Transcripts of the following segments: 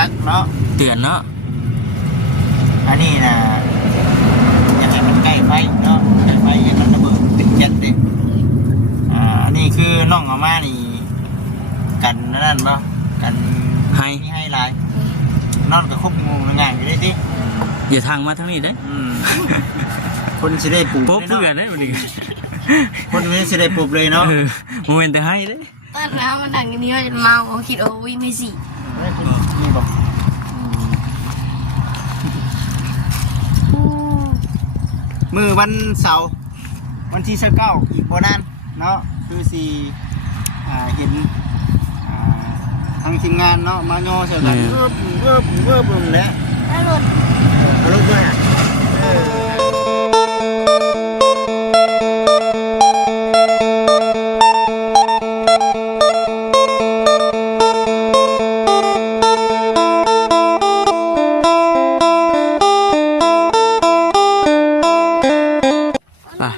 ซักเนาะเตือนเนาะอันนี้นะอยากให้มันใกล้ไฟเนาะใกล้ไฟให้มันระเบิดเป็นแก๊สดิอันนี้คือน้องออกมานี่กันนั่นป่ะกันให้ลายนอนกับคบงูงานอยู่ได้ดิอย่าทางมาทางนี้ได้คนสิได้ปลูกปุ๊บเพื่อนได้วันนี้คนไม่สิได้ปลูกเลยเนาะโมเมนต์แต่ให้ได้ตอนน้ำมันดังอย่างนี้ว่าจะเมาคิดโอ้ยไม่สิมือวันเสาร์วันที่19อีกบ่นานเนาะคือสิเห็นทางทีมงานเนาะมาโย่เสร็จแล้วเวิบแล้วรถด้วย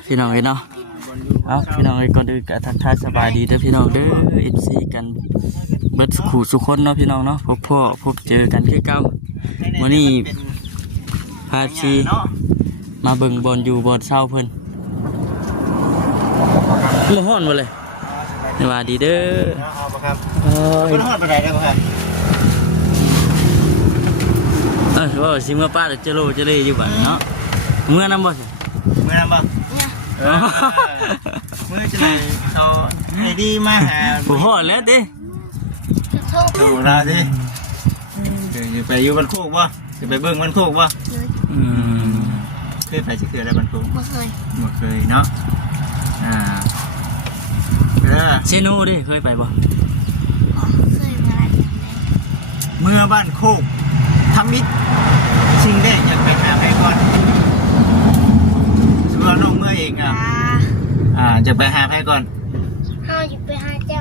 พี่น้องเนาะเอาพี่น้องก่อนอื่นก็ทักทายสบายดีเด้อพี่น้องเด้อFCกันเบิดขู่สุคนเนาะพี่น้องเนาะพบเจอกันคือเก่าวันนี้พาชีมาเบิ่งบอลอยู่บอลเศร้าเพิ่นมาฮ้อนมาเลยสวัสดีเด้อคุณฮ้อนไปไหนได้บ่ครับว่าสิเมื่อป้าจะโลจะเลยอยู่บ้านเนาะเมื่อนำบ่สิเมื่อนำบ่เมื่อจะเลยเขาไอ้ดีมาหาผู้ฮ้อนแล้วดิดูเราดิจะไปอยู่บ้านโคกบ่จะไปเบิ่งบ้านโคกบ่เคยไปสิเคยได้บ้านโคกบ่เคยเนาะเชนูดิเคยไปบ่เคยมาเมื่อบ้านโคกทำมิตรสิ่งแรกอยากไปหาใครก่อนส่วนน้องเมื่อเองจะไปหาใครก่อนข้าอยู่ไปหาเจ้า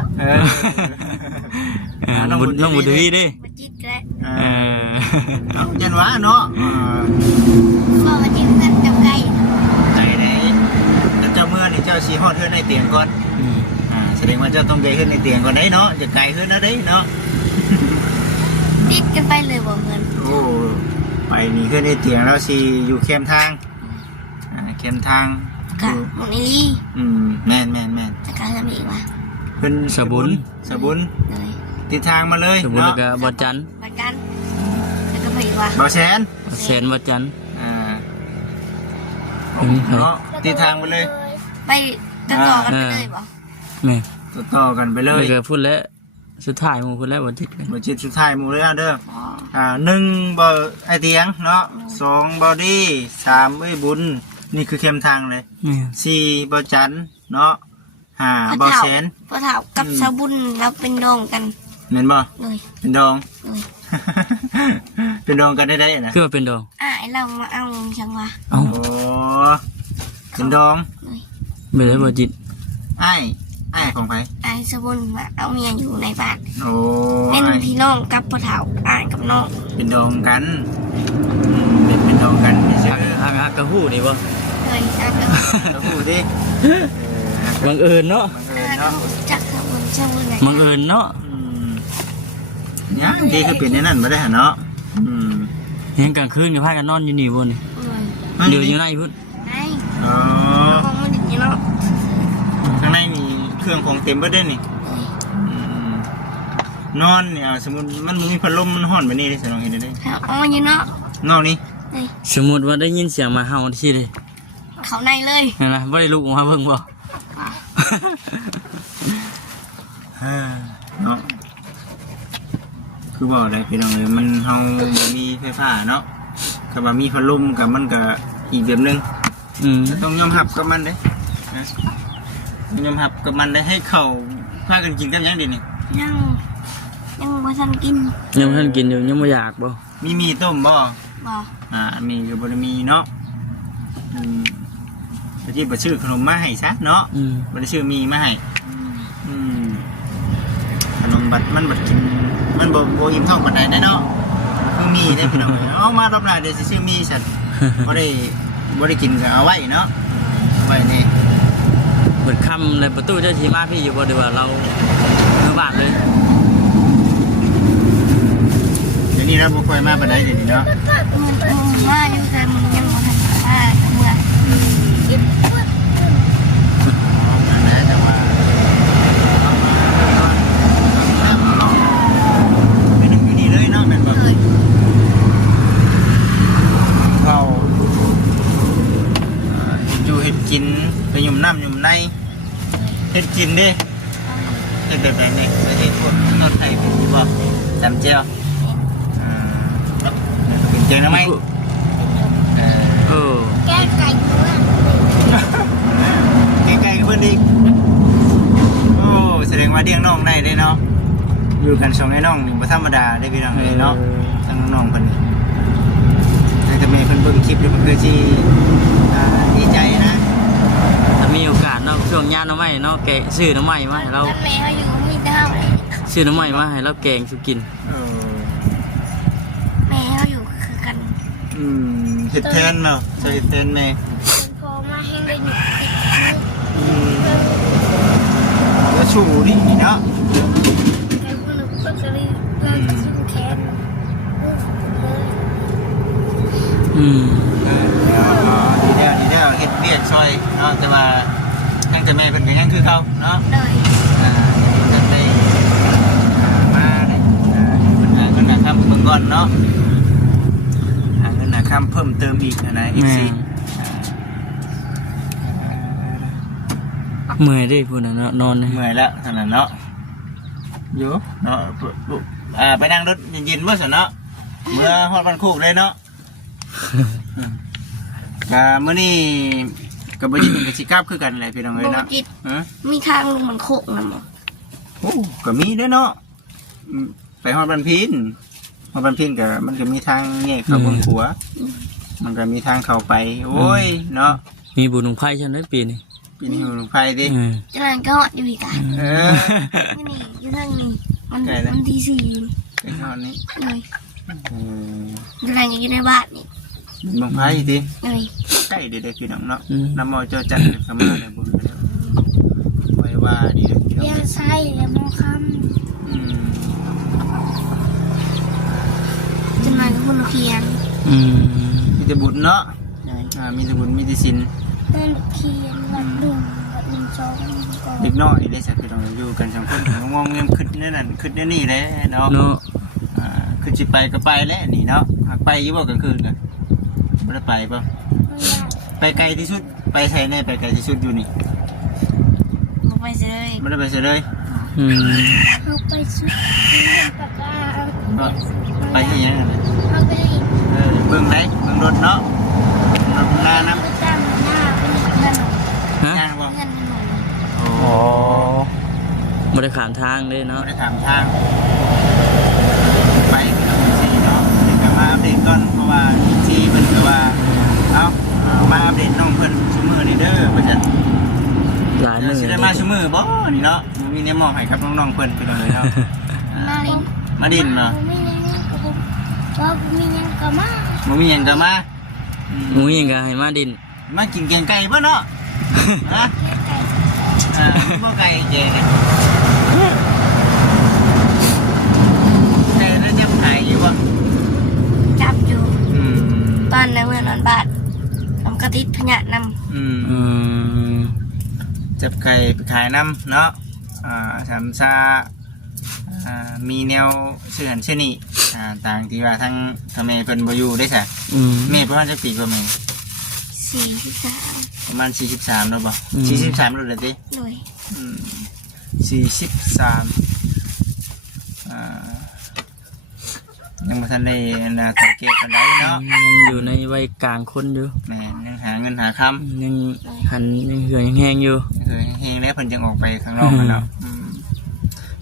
น้องบุตรวีดิมาจิตแล้วน้องจันวะเนาะบอกว่าจิตกันจับไก่ไหนเจ้าเมื่อนี่เจ้าสีฮอดเทือนในเตียงก่อนแสดงว่าเจ้าต้องไกลขึ้นในเตียงก่อนได้เนาะจะไกลขึ้นนะได้เนาะติดกันไปเลยบอกเงินโอ้ไปนี่ขึ้นในเตียงแล้วสิอยู่เข้มทางเข้มทางกับมอนี่แม่นจะการจะมีวะขึ้นสบุนติดทางมาเลยสบุนกับบอจันแล้วก็ไปวะบอแสนบอจันเนาะติดทางมาเลยไปต่อกันไปเลยบ่แม่ต่อกันไปเลยก็พูดแล้วสุดท้ายมูพูดแล้วบอจิตสุดท้ายมูเลยเด้อ1บอไอเตียงเนาะ2บอดี้3บุญนี่คือเข้มทางเลย4บอจันเนาะ5บอแสนพอถามกับสาบุญเราเป็นดองกันเห็นบ่เลยเป็นดองเป็นดองกันได้นะคือว่าเป็นดองเรามาเอาจังวะโอ้เป็นดองไม่ได้บอจิตไอ้ของใครไอ้สาบุญมาเอาเมียอยู่ในบ้านโอ้เป็นพี่น้องกับพ่อเฒ่ากับน้องเป็นดองกันเป็นดองกันนี่ใช่กระหู้นี่บ่เลยกระหู้ดิบังเอิญเนาะจักสาบุญบังเอิญเนาะเนี่ยดีคือเป็นในนั้นไม่ได้หรอเนาะยังกลางคืนกับพากันนอนอยู่นี่บนเดี๋ยวอยู่ในพุ่นของมันอย่างนี้เนาะข้างในมีเครื่องของเต็มไปด้วยนี่นอนเนี่ยสมมติมันมีพัดลมมันห่อนแบบนี้ได้สิลองเห็นได้อยู่เนาะนอกนี้สมมติว่าได้ยินเสียงมาเห่าที่เลยเขาในเลยนะไม่ได้ลุกมาเบิ่งบ่เนาะคือบอกอะไรพี่น้องเลยมันเฮามีไฟฟ้าเนาะกับว่ามีพัดลมกับมันกับอีกแบบนึงต้องยอมรับกับมันได้ยอมรับกับมันได้ให้เขาพากันกินกันยังดีนี่ยังบ่ทันกินยังบ่ทันกินอยู่ยังบ่อยากบ่มีต้มบ่มีกับ่ได้มีเนาะที่บ่ชื่อขนมมาให้ซะเนาะบ่ได้ชื่อมีมาให้ขนมบัดมันบัดกินมันบ่อิ่มท้องปานใดได้เนาะคือมีได้พี่น้องเอามารอบหน้าเดี๋ยวสิซื้อมีซั่นบ่ได้กินก็เอาไว้เนาะไว้นี่เปิดคำในประตูเจ้าชีมาพี่อยู่บ่ดีว่าเราเมื่อบ้านเลยเดี๋ยวนี้ นี้เราบ่ค่อยมาปานใดเดี๋ยวนี้เนาะ มึงมาอยู่แต่มึงยังบ่ทันมาเมื่อ มานะแต่ว่าเอามาก่อนไปนั่งอยู่นี่เลยเนาะแม่นบ่ เลย เราอยู่เฮ็ดกินไปหยุ่มน้ำหยุ่มในเฮ็ดกินเด้เฮ็ดแบบไหนนี่ไปเฮ็ดพวกนอนไทยเป็นบ่จำเจียวเป็นเจียวนะไหม เออ แก้ไก่เมื่อ ไกลๆเพื่อนอีกโอ้แสดงว่าเลี้ยงน้องได้เด้เนาะอยู่กันสองไอ้น้องนี่บ่ธรรมดาได้พี่น้องเลยเนาะทั้งน้องเพิ่นนี่แต่แม่เพิ่นเบิ่งคลิปอยู่เพิ่นคือสิดีใจนะ ถ้ามีโอกาสเนาะช่วงยามน้ำไม้เนาะแกะซื้อน้ำไม้มาให้เรา แม่เขาอยู่มีดาวเลย ซื้อน้ำไม้มาให้เราแกงสุกิน แม่เขาอยู่คือกัน เฮ็ดแทนเนาะจะเฮ็ดแทนแม่ พอมาแห้งได้หยุด แล้วชูดิเนาะ ไอ้พวกนึกก็จะรีเลิกสู้แค้น อืม ดีแล้วเฮ็ดเวียกซอยเนาะแต่ว่าทั้งแต่แม่เพิ่นก็ยังคือเขาเนาะ เลย จะได้มาได้หาเงินหาคำเบิ่งก่อนเนาะหาเงินหาคำเพิ่มเติมอีกนะ FC เมื่อยเด้พุ่นน่ะเนาะนอนเลย เมื่อยแล้วขนาดเนาะอยู่เนาะไปนั่งรถเย็นๆบ่ซั่นเนาะเมื่อฮอดบ้านโคกเลยเนาะมื้อนี้ก็บ่ยินก็สิกลับคือกันแหละพี่น้องเอ้ย โบ เนาะ จิต ฮะ มีทางลงมันโคกนะหมอ โอ้ก็มีเด้อเนาะไปฮอดบ้านพินฮอดบ้านพินก็มันก็มีทางแยกเข้าเบิ่งขัวมันก็มีทางเข้าไปโอ้ยเนาะ มีบุญของไพ่ฉันได้ปีนี้ ปีนี้ลงไฟดิ จังนั้นก็อยู่อีกอ่ะ เออ นี่อยู่ทางนี้มันที่สี่ ไปนอนนี้ เลยจังนั้นอยู่ในบ้านนี่ ลงไฟดิ เลย ใกล้เด็กๆพี่น้องเนาะน้ำมอเจ้าจัดสมาในบุญไปแล้วไว้ว่าดีเลยพี่น้อง เลี้ยงไส้แล้วมองคำจังนั้นก็คนเพียง มีแต่บุญเนาะ เลย มีแต่บุญมีแต่ศีล เล่นเคียนวัดดุงวัดดุงจองก่อน เด็กน้อยได้สักพี่น้องอยู่กันสองคนมองเงี้ยขึ้นนั่นขึ้นนี่แหละเนาะ เนาะ ขึ้นสิไปก็ไปแล้วนี่เนาะหากไปอยู่บ่กลางคืนกันไม่ได้ไปป่ะ ไม่ได้ ไปไกลที่สุดไปไทยแน่ไปไกลที่สุดอยู่นี่ บอกไปเลย ไม่ได้ไปเสียเลย เขาไปสุดเรื่องปากกา ก็ไปที่ยังไง เขาไปได้ เบิ่งไหนเบิ่งรถเนาะรถหน้าน้ำ ไปตามหน้าไปหนึ่งถนน ฮะ ย่างบ่ เงินถนน โอ้ บ่ได้ขามทางเด้เนาะ ไม่ได้ถามทางไปสีเนาะเดี๋ยวกลับมาอัปเดตก่อนเพราะว่าที่เพิ่นก็ว่าเอามาอัปเดตน้องเพิ่นซุมื้อนี่เด้อเพิ่นจะ หลายมื้อ สิได้มาซุมื้อบ่นี่เนาะมีแนวมองให้กับน้องๆเพิ่นไปเลยเนาะ มาลิง มาดินเนาะ มียังก็บอกว่ามียังก็มา บ่มีหยังก็มา หมูยิงก็ให้มาดิน มากินแกงไก่บ่เนาะฮะ แค่ไก่ บ่ไก่แกงไก่แล้วจะขายอยู่บ่ จับอยู่ อืม ตอนในเมื่อนอนบ้านทำกระติดพญาน อืม อืม จับไก่ไปขายน้ำเนาะสามซามีแนวเสื่อนเช่นนี้ต่างที่ว่าทั้งทำไมเพิ่นบ่อยู่ได้ใช่ แม่ประมาณจักปีกว่าแม่ 43 ประมาณ43แล้วบ่ อืม 43แล้วเด้ติ เลย 43ยังบ่ทันได้อันน่ะสังเกตปานใดเนาะ ยังอยู่ในวัยกลางคนอยู่ แม่ยังหาเงินหาคำ ยังหันยังเหือยังแห้งอยู่ คือเฮงแล้วเพิ่นจึงออกไปข้างนอกเนาะ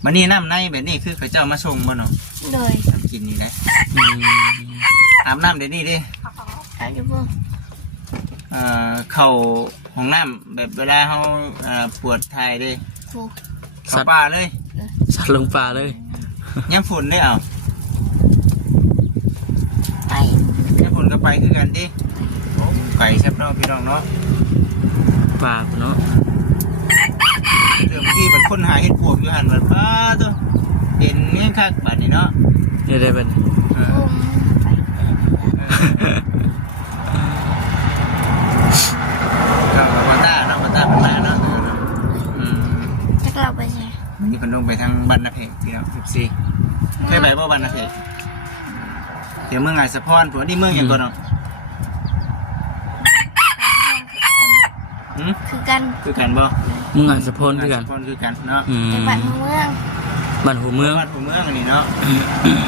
มื้อนี้น้ำในแบบนี้คือเขาเจ้ามาส่งบ่เนาะ เลย น้ำกินนี่แหละ อืม อาบน้ำเดี๋ยวนี้ดิ อายุบ่ เข้าห้องน้ำแบบเวลาเขาปวดท้ายดิ ฟู เข้าป่าเลย สัตว์ลงป่าเลย ย้ำฝุ่นได้เอา ไป ย้ำฝุ่นก็ไปคือกันดิโอ้ไก่แซ่บเนาะพี่น้องเนาะ ป่าพุ่นเนาะ เรื่องที่มันค้นหาเห็ดปวกอยู่หันแบบป้าตัวเห็นเงี้ยคักบัดนี้เนาะ ได้เป็น คุมไป ก็บอต้าเนาะบอต้าเป็นมาเนาะจะกลับไปใช่ นี่คนลงไปทางบ้านนาเพกพี่น้อง14เคยไปบ่บ้านนาเพกเดี๋ยวเมืองไงสะพอนผัวนี่เมืองอย่างก่อนเนาะ คือกัน คือกันบ่ มึงอ่านสะพอนคือกัน สะพอนคือกันเนาะ ไปบ้านเมือง บ้านหัวเมือง บ้านหัวเมืองอันนี้เนาะ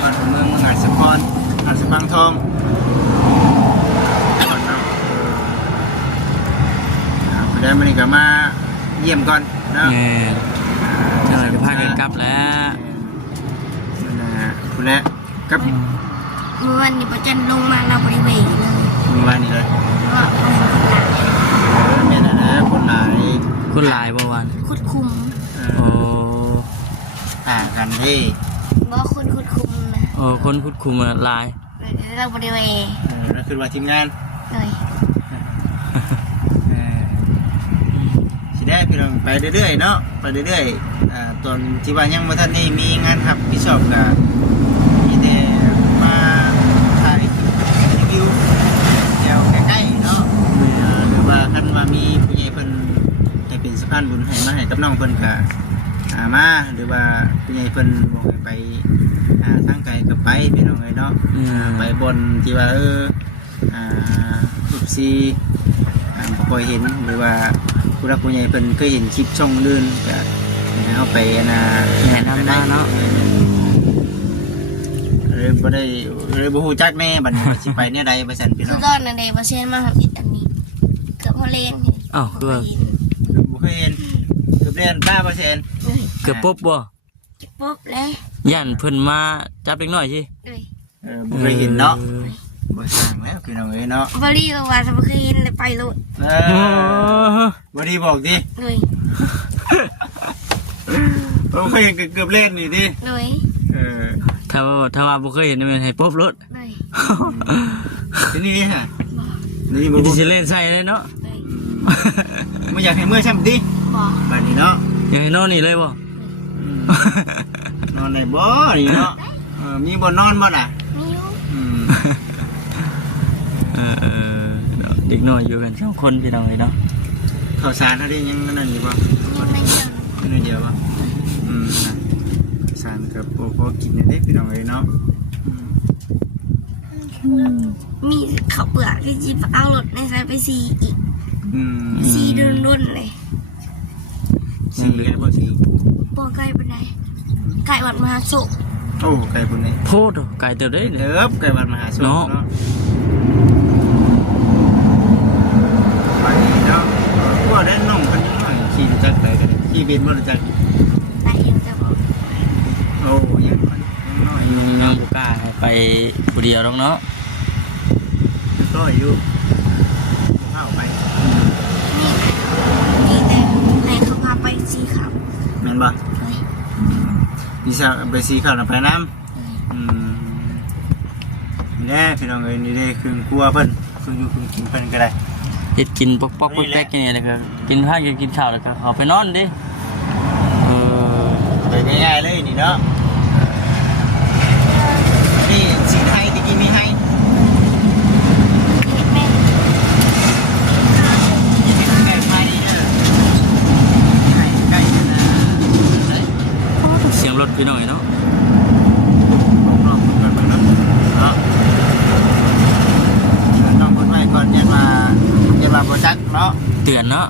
บ้านหัวเมืองเมืองไงสะพอนหาดสะพังทองก่อนเนาะเดี๋ยวมันนี่ก็มาเยี่ยมก่อนเนาะ จังเลยก็พากันกลับแล้ว นั่นนะคุณแม่กับ เมื่อวันนี้ประจันลงมาเราบริเวณเลย มือวานนี่เลย เพราะมันเป็นหลัก แม่น่ะนะคนหลาย คุณลายบ่วัน คุดคุม โอ้ กันที่ บ่คนคุดคุมนะ โอ้คนคุดคุมลาย เราบริเวณ นั่นคือว่าทีมงาน เลย สิได้พี่น้องไปเรื่อยๆเนาะไปเรื่อยๆตอนที่ว่ายังบ่ทันได้มีงานทำพิชอบกับมีแต่มาถ่ายรีวิวแถวใกล้ๆเนาะหรือว่าคันว่ามีผู้ใหญ่เพิ่นได้เป็นสะพานบุญให้มาให้กับน้องเพิ่นก็มาหรือว่าผู้ใหญ่เพิ่นบอกให้ไปทางไกลก็ไปพี่น้องเอ้ยเนาะไปบนที่ว่าทุกซีบ่ค่อยเห็นหรือว่าผู้รักผู้ใหญ่เพิ่นเคยเห็นคลิปช่องลื่นก็เอาไปแนะนำได้เนาะ เลยบ่ได้เลยบ่ฮู้จักแน่บัดนี้ว่าสิไปเนี่ยใดไปสั่นพี่ คื น้ อ อง ตอนนั้นเดย์เปอร์เซ็นต์มาทำอิดอันนี้เกือบพอเลน อ้าวคือ บ่เคยเห็นเกือบเรียนป้าเปอร์เซ็นต์ เกือบปุ๊บบ่ ปุ๊บเลย ย่านเพิ่นมาจับเล็กน้อยสิ เลย บ่เคยเห็นเนาะบ่สร้างแล้วพี่น้องเอ้ยเนาะ บริวารจะไม่เคยเห็นเลยไปโลด บ่ดีบอกดิ เลย บ่เคยเห็นเกือบเล่นนี่ดิ เลย ถ้าว่าบ่เคยเห็นมันให้ปุ๊บรถ เลย ทีนี้ฮะนี่ มั บ่ นสิเล่นใส่เลยเนาะ เลย บ่อยากให้เมื่อซ้ํติ บอก บัดนี้เนาะ อยากให้นอนนี่เลยบ่ นอนได้บ่นี่เนาะมีบ่นอนบ่ล่ะ ไม่รู้ เด็กน้อยอยู่กันสองคนพี่น้องเลยเนาะ ข้าวสารเฮาได้ยังนั่นอยู่บ่ ยังไม่เจอ นั่นเดียวบ่นะข้าวสารกับพอกินได้พี่น้องเอ้ยเนาะ มีข้าวเปลือกที่จีบเอารถในสายไปซีอีกซีรุ่นๆเลย สีกันบ่สี ปอไก่เป็นไงไก่วัดมหาสุข โอ้ไก่พุ่นนี่ โพดไก่เติบได้เนี่ย เด้อไก่วัดมหาสม เนาะ เนาะวันนี้เนาะก็ได้น้องเพิ่นยังน้อยขี่จักรได้กันขี่เป็นบ่รู้จัก ไก่ยังจะบอก โอ้ยังน้อยอยู่ น้องบุก้าให้ไปผู้เดียวน้องเนาะ ก็อยู่เข้าไป นี่แต่แรงเขาพาไปซีขาว แม่นบ่ เลย นี่ซะไปสีข้าวน่ะไปน้ำนี่แหละพี่น้องเอ้ยนี่เด้เครื่องครัวเพิ่นเครื่องอยู่เครื่องกินเพิ่นก็ได้ เฮ็ดกินปอกๆแป๊กๆอย่างนี้แล้วก็กินข้าวกินข้าวแล้วก็เอาไปนอนดิ ไปง่ายๆเลยนี่เนาะนี่สีไทยตะกี้มีให้ แม่ ไก่ไฟนี่เด้อไก่นะ เสียงรถพี่น้องเนาะ น้องคนกันไปเนาะเนาะน้องคนไว้ก่อนยันมาบ่จักเนาะ เตือนเนาะ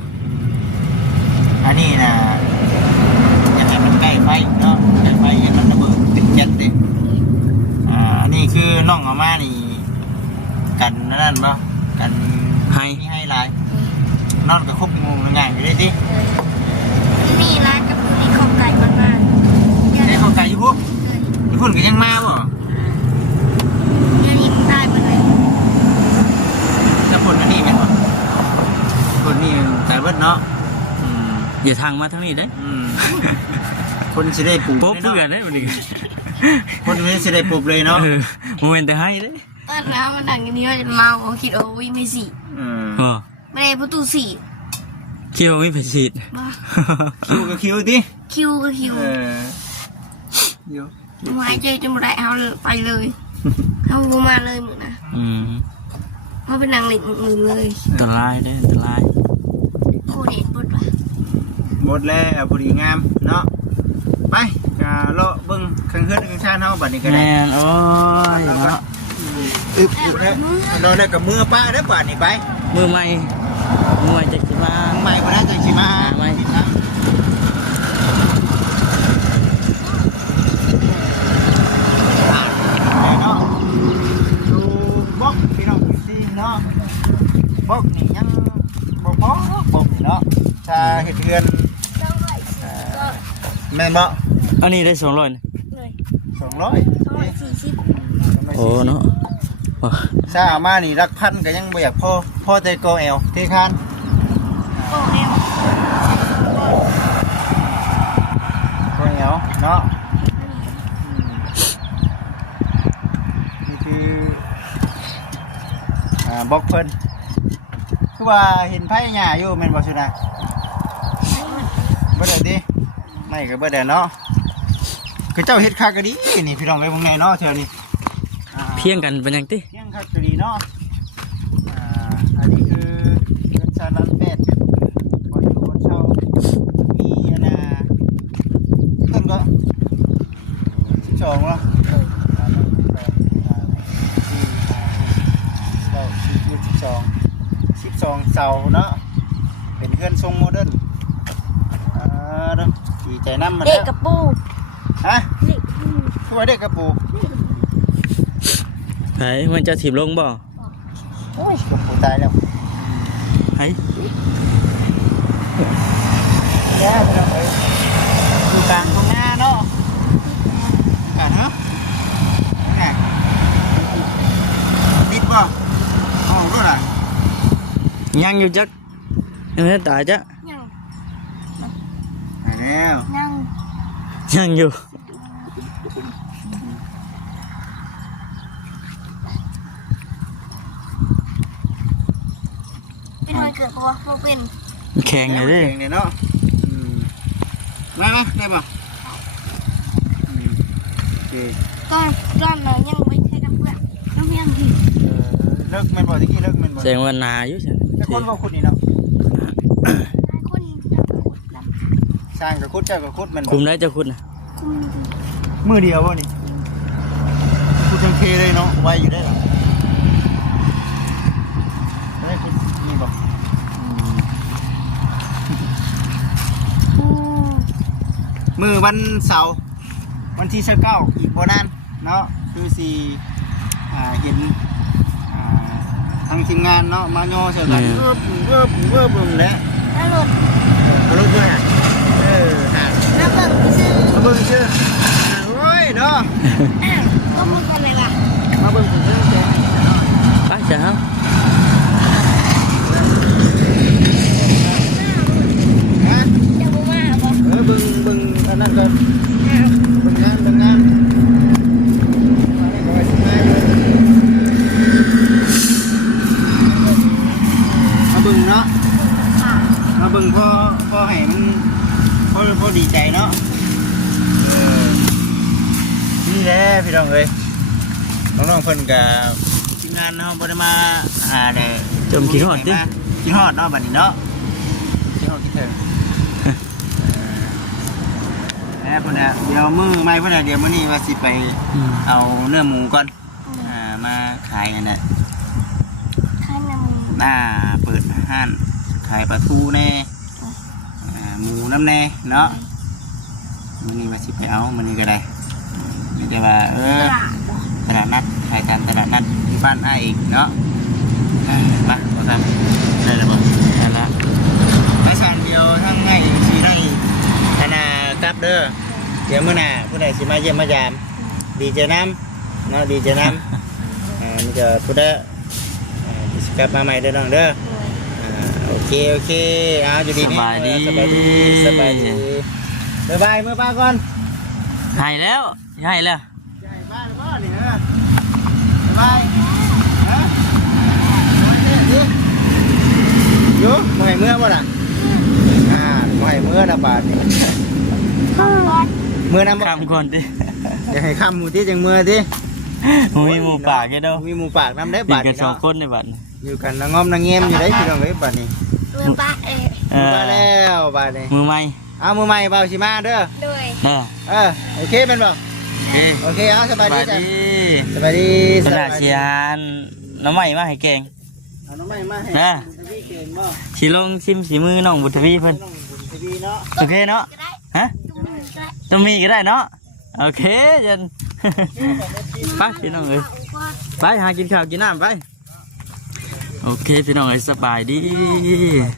อันนี้นะอยากให้มันใกล้ไฟเนาะใกล้ไฟอยังมันระเบิดเป็นแก๊สดิอันนี้คือน้องออกมานี่กันนั่นบ่กัน ให้ มีให้หลายนอนกับคุกงูงานอยู่ได้สิ นี่ร้านกับนี่ของไก่มันมา ได้ของไก่อยู่พวกอยู่พุ่นก็ยังมาบ่ ยันยิ้มได้หมดเลย แล้วพุ่นอันนี้แม่นบ่พุ่นนี่ตายเบิดเนาะ อย่าทางมาทางนี้เด้ คนสิได้ปลูก โป๊บเพื่อนได้วันนี้ คนนี้สิได้ปลูกเลยเนาะ โมเมนต์แต่ให้เด้ ตอนน้ำมันดังอย่างนี้ว่าจะเมาคิดโอ้วิ่งไปสี่ ไม่ได้ประตูสี่ คิดว่าไม่ผิดสิทธิ์ บ้า คิวก็คิวดิ คิวก็คิว อยู่ หายใจจนบ่ได้เอาไปเลยเอาบ่มาเลยมื้อนะเพราะเป็นนางเล็กมือเลย อันตรายเด้ออันตราย โคเด็ดบดว่ะ หมดแล้วพอดีงามเนาะไปเลาะเบิ่งข้างเฮือนข้างชาติเฮาบัดนี้ก็ได้ แม่นโอ้ยเนาะ อึบอยู่แล้วเราได้กับมือป้าได้ป่านนี่ไป มือใหม่จะสิมา ใหม่คนนั้นจะชิมา ไม่ นะเนาะดูบล็อกพี่น้องซีเนาะบล็อกนี่ยังบล็อกนี่เนาะถ้าเห็ดเรือนแม่นบ่ อันนี้ได้200นะ เลย 200 โอ้เนาะว้า ซามานี่รักพันก็ยังบ่อยากพ่อแต่โกเอลเทคาน โอ้เอว โกเอลเนาะนี่คือบล็อกเพิ่นคือว่าเห็นไผหญ้าอยู่แม่นบ่ซุนะบ่ได้ดิไม่ก็บ่ได้เนาะคือเจ้าเฮ็ดคักก็ดีนี่พี่น้องเอ้ยเบิ่งแน่เนาะเทื่อนี้ เพียงกันเป็นยังติ เที่ยงคักก็ดีเนาะอันนี้คือเงินชาลันเป็ดบนอยู่บนเช่ามีต้นก็12เนาะ12เสาเนาะเป็นเพื่อนทรงโมเดิร์นดีใจน้ำมัน เด็กกับปู ฮะ เด็ก คือว่าเด็กกระปู ไผมันจะถีบลงบ่ โอ้ยกระปูตายแล้ว ไผ แย่ไปเลยอยู่กลางตรงหน้าเนาะกลางเหรอไงปิดป่ะอ๋อรู้ละ ยังอยู่จักยังไม่ตายจ้ะ ยัง ไปแล้ว ยัง ยังอยู่ เป็นวันเกิดเพราะว่าโมเป็น แข็งเลยเด้ แข่งเนี่ยเนาะมาได้ป่ะโอเค ตอนเรายังไม่ใช่กับเพื่อนน้ำยังหิว เลิกแม่นบ่ที่กี้เลิกแม่นบ่ แสดงว่านาอยู่ซั่น แต่คนก็ขุดนี่เนาะ คนดำ สร้างกับขุดเจ้ากับขุดแม่นบ่ คุมได้เจ้าคุณน่ะ คุม มือเดียวบ่นี่ขุดจังเคเลยเนาะไวอยู่ได้หรอได้ขุดนี่บ่ มือวันเสาร์วันที่29อีกบ่นานเนาะคือสิเห็นทางทีมงานเนาะมาย่อเสร็จกันเวิบแหละ แล้วหลุด ก็รู้ด้วยหา แล้วเบิ่งซื้อ มาเบิ่งชื่อโอ้ยเนาะ อ้าวก็มึงกันเลยล่ะ มาเบิ่งชื่อแกเนาะ ไปจ้ะครับ ฮะ จะบ่มาบ่ เบิ่งอันนั้นก่อน อ้าว เบิ่งงานมาไว้สิมาเบิ่งเนาะ มาเบิ่งพ่อให้มันพ่อดีใจเนาะนี่แหละพี่น้องเอ้ยน้องๆเพิ่นกับทีมงานเนาะบ่ได้มาได้ จมขี้ฮอดติ ขี้ฮอดเนาะบัดนี้เนาะขี้ฮอดที่ถึงเพิ่นน่ะเดี๋ยวมื้อใหม่เพิ่นน่ะเดี๋ยวมื้อนี้ว่าสิไปเอาเนื้อหมูก่อนมาขายกันน่ะ ข้างน้ เปิดห้านขายปลาทูแน่หมูน้ำแน่เนาะมื้อนี้ว่าสิไปเอามื้อนี้ก็ได้นี่จะว่าำตลาดนัดขายตามตลาดนัดที่บ้านอ้ายอีกเนาะมาเอาทำได้แล้วบ่ นั่นละ อาจารย์เดียวทั้งง่ายสิได้ธนากลับเด้อเดี๋ยวมื้อหน้าผู้ใดสิมาเยี่ยมมายามดีใจน้ำเนาะดีใจน้ำนี่ก็ผู้ใดสิกลับมาใหม่เด้อน้องเด้อโอเคอยู่ดีนี่สบายดีบ๊ายบายเมื่อป้าก่อน ให้แล้วให้แล้ว ใหญ่บ้านบ้านนี่นะบ๊ายบายฮะอยู่บ่ให้เมื่อบ่ล่ะบ่ให้เมื่อนะบาดนี่เมื่อนำบ่ คำก่อนดิ อย่าให้คำหมูที่จังมือที่ มีหมูปากแกเด้อ มีหมูปากน้ำได้ อยู่ บาด กันสอง เนาะ คนในบัด อยู่กันนางงอมนางเงียมอยู่ได้พี่น้องเอ้ยบาดนี้ มือป้ามาแล้วบาดนี้ มือใหม่ เอามือใหม่เบาชิมาเด้อ ด้วย โอเคเป็นบ่ โอเค โอเคเอาสบายดีจ้ะ ดี สบายดี ขนาดเสียนน้ำใหม่มาให้แกง เอาน้องใหม่มาให้ นะ พี่เก่งบ่ สิลงชิมสีมือน้องบุตรวีเพิ่น น้องบุญทวีเนาะ โอเคเนาะ ก็ได้ ฮะ ตุ้มก็ได้ต้องมีก็ได้เนาะโอเคจัน ไปพี่น้องเอ้ยไปหากินข้าวกินน้ำไปโอเคพี่น้องเอ้ยสบายดี